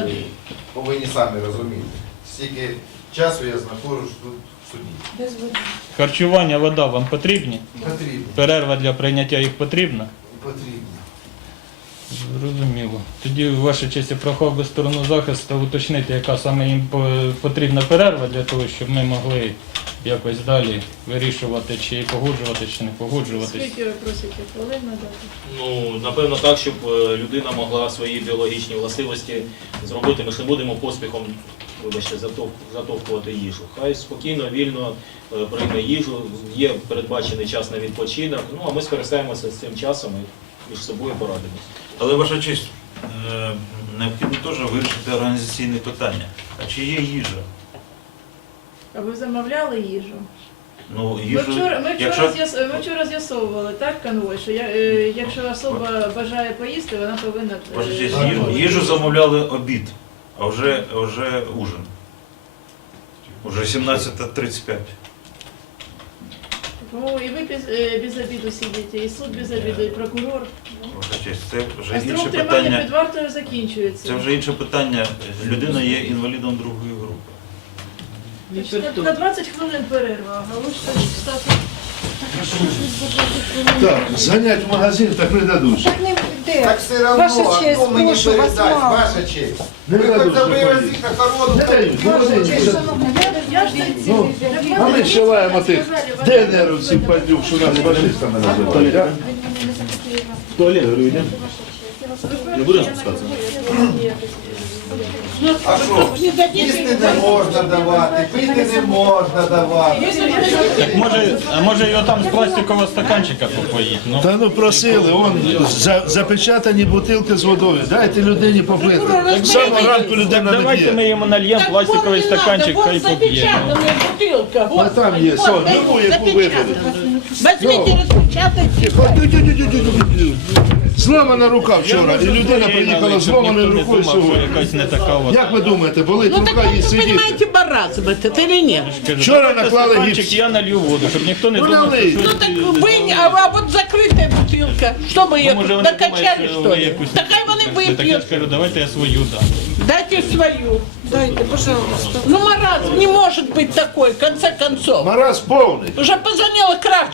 води. повинні самі розуміти. Стільки часу я знаходжусь тут в суді. Без води. Харчування, вода вам потрібні? Потрібно. Перерва для прийняття їх потрібна? Потрібно. Зрозуміло. Тоді, ваша честь, я прохав би сторону захисту уточнити, яка саме їм потрібна перерва для того, щоб ми могли якось далі вирішувати, чи погоджуватись, чи не погоджуватись. Скільки ви просите? Хвилин надати? Ну, напевно, так, щоб е, людина могла свої біологічні властивості зробити. Ми ж не будемо поспіхом, вибачте, затов- затовкувати їжу. Хай спокійно, вільно е, прийме їжу, є передбачений час на відпочинок. Ну, а ми скористаємося з цим часом і між собою порадимося. Але ваша честь, е, необхідно теж вирішити організаційне питання. А чи є їжа? А ви замовляли їжу? Ну, Ми вчора, ми вчора, якщо з'яс- ми вчора з'ясовували, так, конвой, що я, е, якщо особа бажає поїсти, вона повинна... е, честь, їжу, ну, їжу замовляли обід, а вже, вже ужин. Уже 17.35. О, і ви без, е, без обіду сидите, і суд без обіду, і прокурор. Ваша честь, це вже А інше строк тримання питання. під вартою закінчується. Це вже інше питання. Людина є інвалідом другої групи. На 20 хвилин перерва, галушка стати. Так, зганять в магазин, так не дадуть. Так не де? Так все равно, Ваша честь, хто мені прошу, вас передасть, мало. ваша честь. Не Ви хоч дадуть. заберіть охорону. Не дають, Честь, не шановна, я ж так Ну, а ми силаємо тих ДНРовців падюк, що нас фашистами називають. а? Не будемо спускатися. А що? Їсти не можна давати, пити не можна давати. Так може, а може його там з пластикового стаканчика попоїть? Ну, Та ну просили, он за, запечатані бутилки з водою. Дайте людині попити. З самого ранку людина не давайте ми п'є. йому нальємо пластиковий стаканчик, хай поп'є. Вот, там є, сон, любу, яку виберете. Возьмите, распечатайте. Зламана рука вчора, і людина приїхала зламаною рукою що сьогодні. якась не така от. Як ви думаєте, болить Ну так рука вы і сидіти? понимаете маразм этот или нет? Кажу, Вчора давайте наклали стаканчик, гіпс. я налью воду, щоб ніхто не Ну, думав, налий. що Ну так вы, а, а вот закрытая бутылка, что вы ее Ну, може, вони накачали думають, что ви ли? якусь Так хай вони Так я выпьют. ж кажу, давайте я свою дам. Дайте свою. Дайте, пожалуйста. Ну маразм не может быть такой, в конце концов. Мараз повний. Уже позвонила Кравченко.